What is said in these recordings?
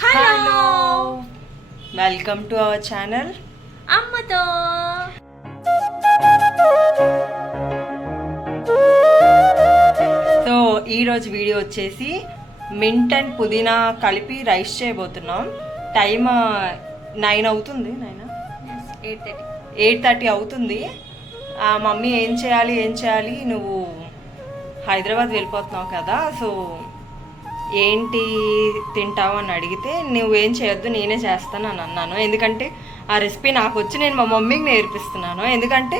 Hello welcome to our channel అమ్మతో. So ఈరోజు video వచ్చేసి మింట్ అండ్ పుదీనా కలిపి రైస్ చేయబోతున్నాం. టైం నైన్ అవుతుంది nine eight thirty eight thirty అవుతుంది. ఆ మమ్మీ ఏం చేయాలి ఏం చేయాలి? నువ్వు హైదరాబాద్ వెళ్ళిపోతున్నావు కదా సో ఏంటి తింటావు అని అడిగితే నువ్వేం చేయొద్దు నేనే చేస్తాను అని అన్నాను. ఎందుకంటే ఆ రెసిపీ నాకు వచ్చి నేను మా మమ్మీకి నేర్పిస్తున్నాను. ఎందుకంటే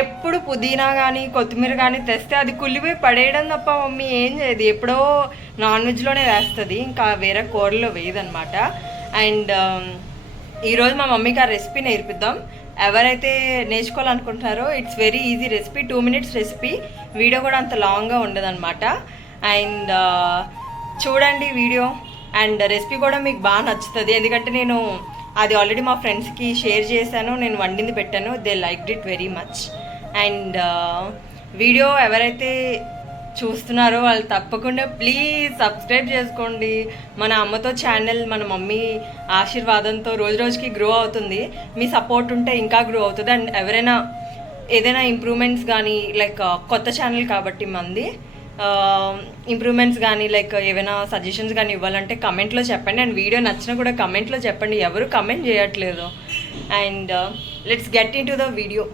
ఎప్పుడు పుదీనా కానీ కొత్తిమీర కానీ తెస్తే అది కుళ్ళిపోయి పడేయడం తప్ప మమ్మీ ఏం చేయదు. ఎప్పుడో నాన్ వెజ్లోనే వేస్తుంది. ఇంకా వేరే కూరలో వేయదనమాట అండ్ ఈరోజు మా మమ్మీకి ఆ రెసిపీ నేర్పిద్దాం. ఎవరైతే నేర్చుకోవాలనుకుంటున్నారో it's very easy recipe two minutes recipe. Video కూడా అంత లాంగ్గా ఉండదన్నమాట. అండ్ చూడండి వీడియో. అండ్ రెసిపీ కూడా మీకు బాగా నచ్చుతుంది. ఎందుకంటే నేను అది ఆల్రెడీ మా ఫ్రెండ్స్కి షేర్ చేశాను. నేను వండింది పెట్టాను. They like it very much. And video ఎవరైతే చూస్తున్నారో వాళ్ళు తప్పకుండా ప్లీజ్ సబ్స్క్రైబ్ చేసుకోండి. మన అమ్మతో ఛానల్ మన మమ్మీ ఆశీర్వాదంతో రోజు రోజుకి గ్రో అవుతుంది. మీ సపోర్ట్ ఉంటే ఇంకా గ్రో అవుతుంది. అండ్ ఎవరైనా ఏదైనా ఇంప్రూవ్మెంట్స్ కానీ లైక్ కొత్త ఛానల్ కాబట్టి మంది ఇంప్రూవ్మెంట్స్ కానీ లైక్ ఏమైనా సజెషన్స్ కానీ ఇవ్వాలంటే కమెంట్లో చెప్పండి. అండ్ వీడియో నచ్చినా కూడా కమెంట్లో చెప్పండి. ఎవరు కమెంట్ చేయట్లేదు. And let's get into the video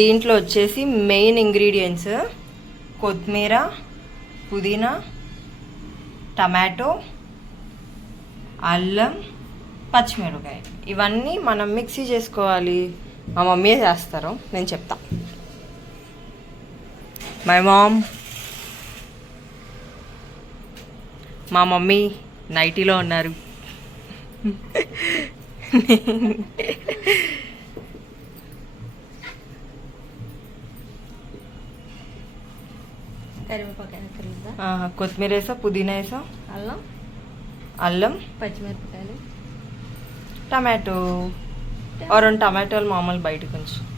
దీంట్లో వచ్చేసి మెయిన్ ఇంగ్రీడియంట్స్ కొత్తిమీర పుదీనా టమాటో అల్లం పచ్చిమిరపకాయ ఇవన్నీ మనం మిక్సీ చేసుకోవాలి. మా మమ్మీ చేస్తారు. నేను చెప్తాను మై మామ్ మా మమ్మీ నైటీలో ఉన్నారు. కొత్తిమీర వేసా పుదీనా వేసా. అల్లం? అల్లం. పచ్చిమిరపకాయలు? టమాటో. రెండు టమాటోలు మామూలు బయటకు కొంచెం.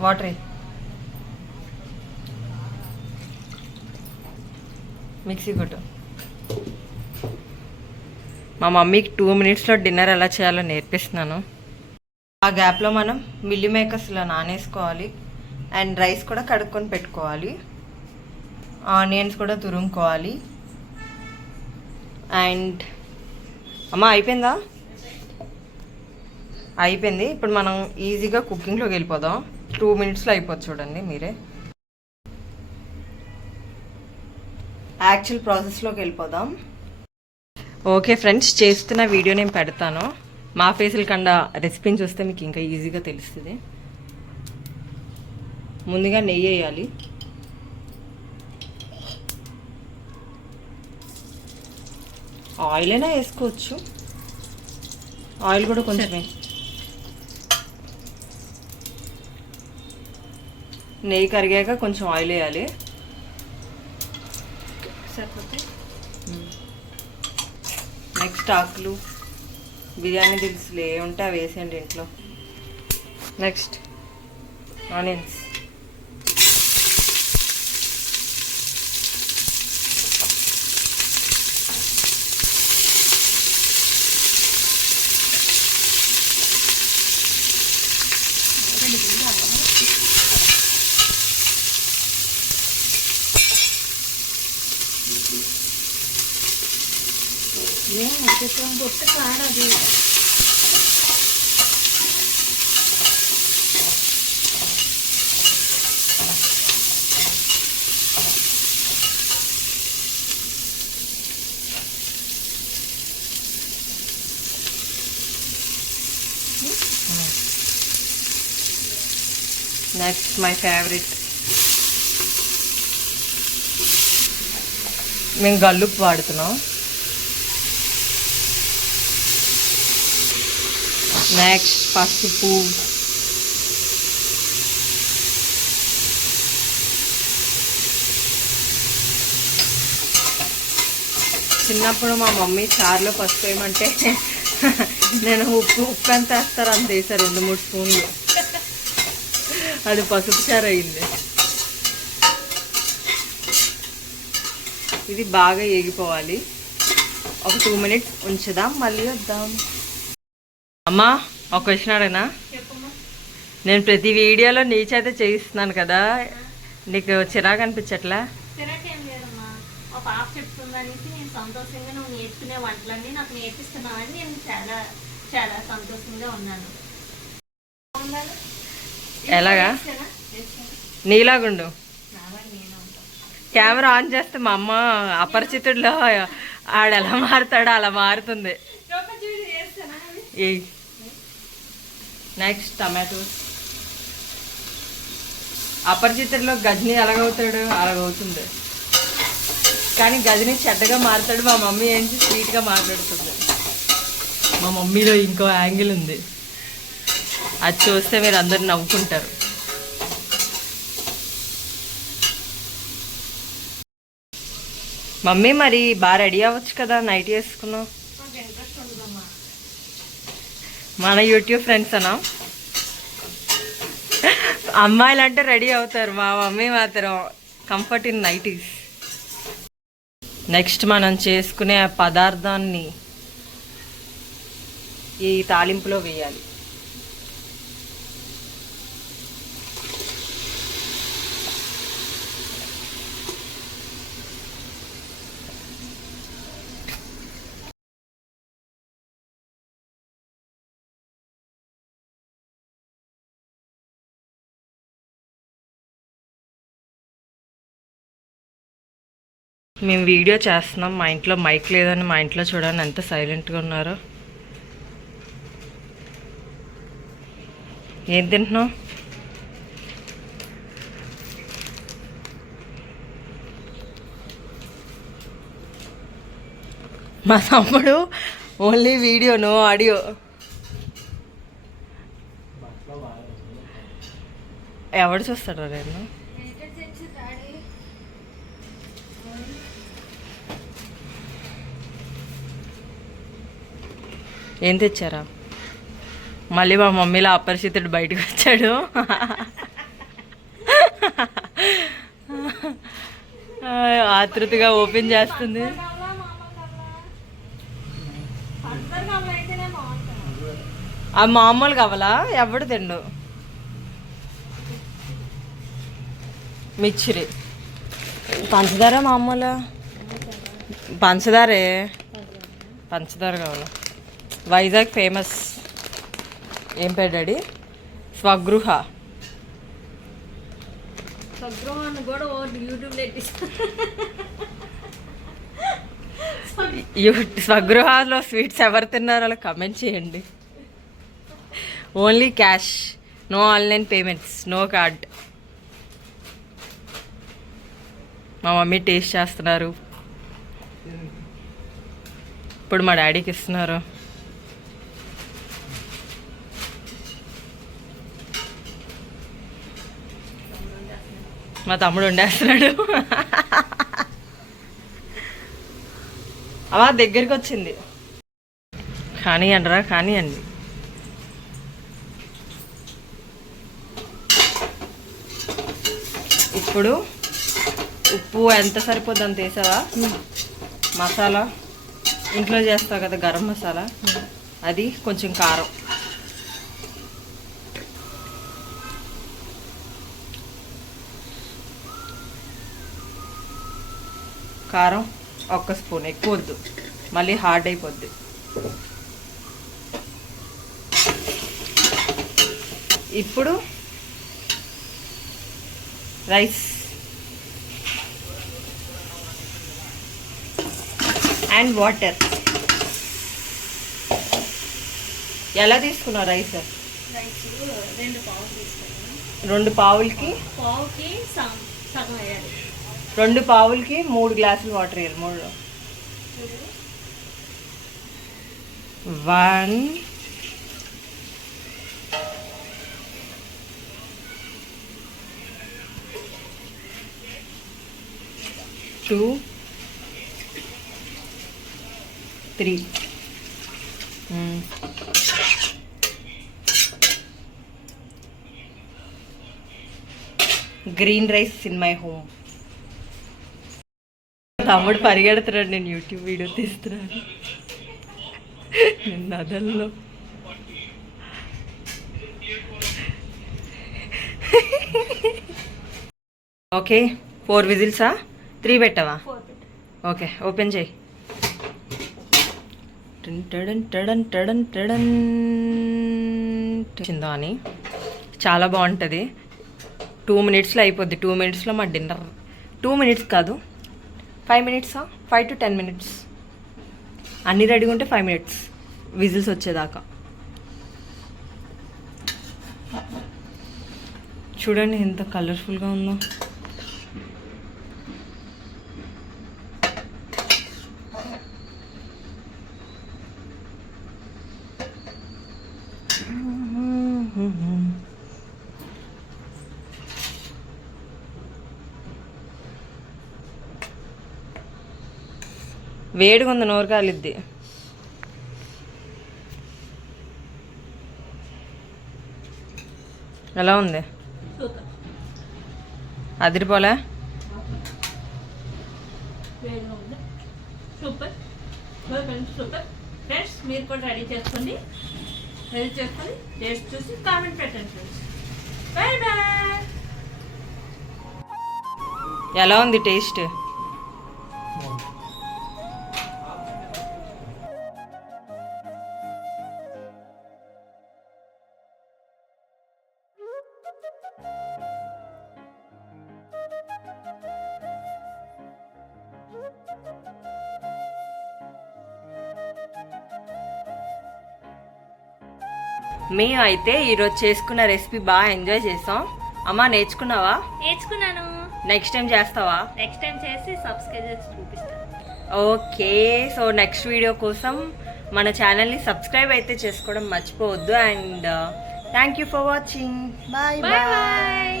వాటర్ మిక్సీ కొట్టు. మా మమ్మీకి టూ మినిట్స్లో డిన్నర్ ఎలా చేయాలో నేర్పిస్తున్నాను. ఆ గ్యాప్లో మనం మిల్లి మేకర్స్లో నానేసుకోవాలి. అండ్ రైస్ కూడా కడుక్కొని పెట్టుకోవాలి. ఆనియన్స్ కూడా తురుముకోవాలి. అండ్ అమ్మ అయిపోయిందా? అయిపోయింది. ఇప్పుడు మనం ఈజీగా కుకింగ్లోకి వెళ్ళిపోదాం. టూ మినిట్స్లో అయిపోతుంది చూడండి మీరే. యాక్చువల్ ప్రాసెస్లోకి వెళ్ళిపోదాం. ఓకే ఫ్రెండ్స్ చేస్తున్న వీడియో నేను పెడతాను. మా ఫేసుల కన్నా రెసిపీని చూస్తే మీకు ఇంకా ఈజీగా తెలుస్తుంది. ముందుగా నెయ్యి వేయాలి. ఆయిల్ అయినా వేసుకోవచ్చు. ఆయిల్ కూడా కొంచెమే. నెయ్యి కరిగాక కొంచెం ఆయిల్ వేయాలి. నెక్స్ట్ ఆకులు బిర్యానీ దినుసులు ఏ ఉంటే అవి వేసేయండి ఇంట్లో. Next onions. పొట్టు కాడది నెక్స్ట్ మై ఫేవరెట్ మేము గల్లుపు వాడుతున్నాం. నెక్స్ట్ పసుపు చిన్నప్పుడు మా మమ్మీ చారులో పసుపు వేయమంటే నేను ఉప్పు ఉప్పు ఎంత వేస్తారు అంత వేసారు రెండు మూడు స్పూన్లు. అది పసుపు చారు అయింది. ఇది బాగా ఏగిపోవాలి. ఒక టూ మినిట్స్ ఉంచుదాం మళ్ళీ వద్దాం. అమ్మా ఒక క్వశ్చన్ అడగనా? నేను ప్రతి వీడియోలో నీ చేత చేయిస్తున్నాను కదా. నీకు చిరాకు అనిపించట్లా? తినకేం లేదమ్మా. ఒక పాప చెప్తుందనేసి నేను సంతోషంగా నువ్వు నేర్చుకునే వంటలన్నీ నాకు నేర్పిస్తున్నావని నేను చాలా చాలా సంతోషంగా ఉన్నాను. బాగుందా? ఎలాగా? నీలాగుండు. కెమెరా ఆన్ చేస్తే మా అమ్మ అపరిచితుడిలో ఆడ ఎలా మారుతాడో అలా మారుతుంది. ఈ నెక్స్ట్ టమాటోస్ అపరిచితుడిలో గజని ఎలాగవుతాడు అలాగవుతుంది. కానీ గజని చెడ్డగా మారుతాడు. మా మమ్మీ ఏంటి? స్వీట్గా మాట్లాడుతుంది. మా మమ్మీలో ఇంకో యాంగిల్ ఉంది. అది చూస్తే మీరు అందరు నవ్వుకుంటారు. మమ్మీ మరి బాగా రెడీ అవ్వచ్చు కదా? నైట్ వేసుకున్నావు మన యూట్యూబ్ ఫ్రెండ్స్ అనా? అమ్మాయిలు అంటే రెడీ అవుతారు మా మమ్మీ మాత్రం. కంఫర్ట్ ఇన్ నైటీస్ నెక్స్ట్ మనం చేసుకునే ఆ పదార్థాన్ని ఈ తాలింపులో వేయాలి. మేము వీడియో చేస్తున్నాం. మా ఇంట్లో మైక్ లేదని మా ఇంట్లో చూడండి ఎంత సైలెంట్గా ఉన్నారో. ఏం తింటున్నావు? మా తమ్ముడు ఓన్లీ వీడియో నో ఆడియో. ఎవడు చూస్తాడు నేను ఏం తెచ్చారా? మళ్ళీ మా మమ్మీలో అపరిచితుడు బయటకు వచ్చాడు. ఆతృతగా ఓపెన్ చేస్తుంది. ఆ మామూలు కావాలా ఎవడు తిండు? మిచ్చిరి పంచదార మామూలు? పంచదారే. పంచదార కావాలా? వైజాగ్ ఫేమస్ ఏం పేరు డాడీ? స్వగృహ. స్వగృహాన్ని కూడా యూట్యూబ్లో స్వగృహాల్లో స్వీట్స్ ఎవరు తిన్నారో అలా కమెంట్ చేయండి. Only cash no online payments no card మా మమ్మీ టేస్ట్ చేస్తున్నారు. ఇప్పుడు మా డాడీకి ఇస్తున్నారు. మా తమ్ముడు వండేస్తున్నాడు అలా దగ్గరికి వచ్చింది. కానీ అండరా కానీ అండి ఇప్పుడు ఉప్పు ఎంత సరిపోద్ది అంత వేసావా? మసాలా. ఇంట్లో చేస్తావు కదా గరం మసాలా. అది కొంచెం కారం. కారం ఒక్క స్పూన్ ఎక్కువ వద్దు. మళ్ళీ హార్డ్ అయిపోద్ది. ఇప్పుడు రైస్ అండ్ వాటర్ ఎలా తీసుకున్నావు రైస్ రెండు పావులకి? పావుకి సగం వేయాలి. రెండు పావులకి మూడు గ్లాసులు వాటర్ వేయాలి మూడు. One. Two. Three. Green rice in my home. తమ్ముడు పరిగెడుతున్నాడు నేను యూట్యూబ్ వీడియో తీస్తున్నాను. నేను నదల్లో ఓకే ఫోర్ విజిల్సా? త్రీ పెట్టవా? ఓకే ఓపెన్ చేయి. టడన్ టడన్ టడన్ టడన్. చిందా అని? చాలా బాగుంటుంది. టూ మినిట్స్లో అయిపోద్ది. టూ మినిట్స్లో మా డిన్నర్. టూ మినిట్స్ కాదు. ఫైవ్ మినిట్సా ఫైవ్ టు టెన్ మినిట్స్ అన్నీ రెడీగా ఉంటే ఫైవ్ మినిట్స్ విజిల్స్ వచ్చేదాకా. చూడండి ఎంత కలర్ఫుల్గా ఉందో. వేడిగా ఉంది నోరు కాలిద్ది ఎలా ఉంది? సూపర్ అదిరిపోలే? సూపర్. సూపర్ ఫ్రెండ్స్ మీరు కూడా రెడీ చేసుకోండి రెడీ చేసుకొని టేస్ట్ చూసి కామెంట్ పెట్టండి ఫ్రెండ్స్. బాయ్ బాయ్ ఎలా ఉంది టేస్ట్? మేము అయితే ఈరోజు చేసుకున్న రెసిపీ బాగా ఎంజాయ్ చేసాం. అమ్మ నేర్చుకున్నావా? నేర్చుకున్నాను. నెక్స్ట్ టైం చేస్తావా? నెక్స్ట్ టైం చేసి సబ్స్క్రైబ్ చేసి చూపిస్తాను. ఓకే సో నెక్స్ట్ వీడియో కోసం మన ఛానల్ని సబ్స్క్రైబ్ అయితే చేసుకోవడం మర్చిపోవద్దు and thank you for watching bye bye bye bye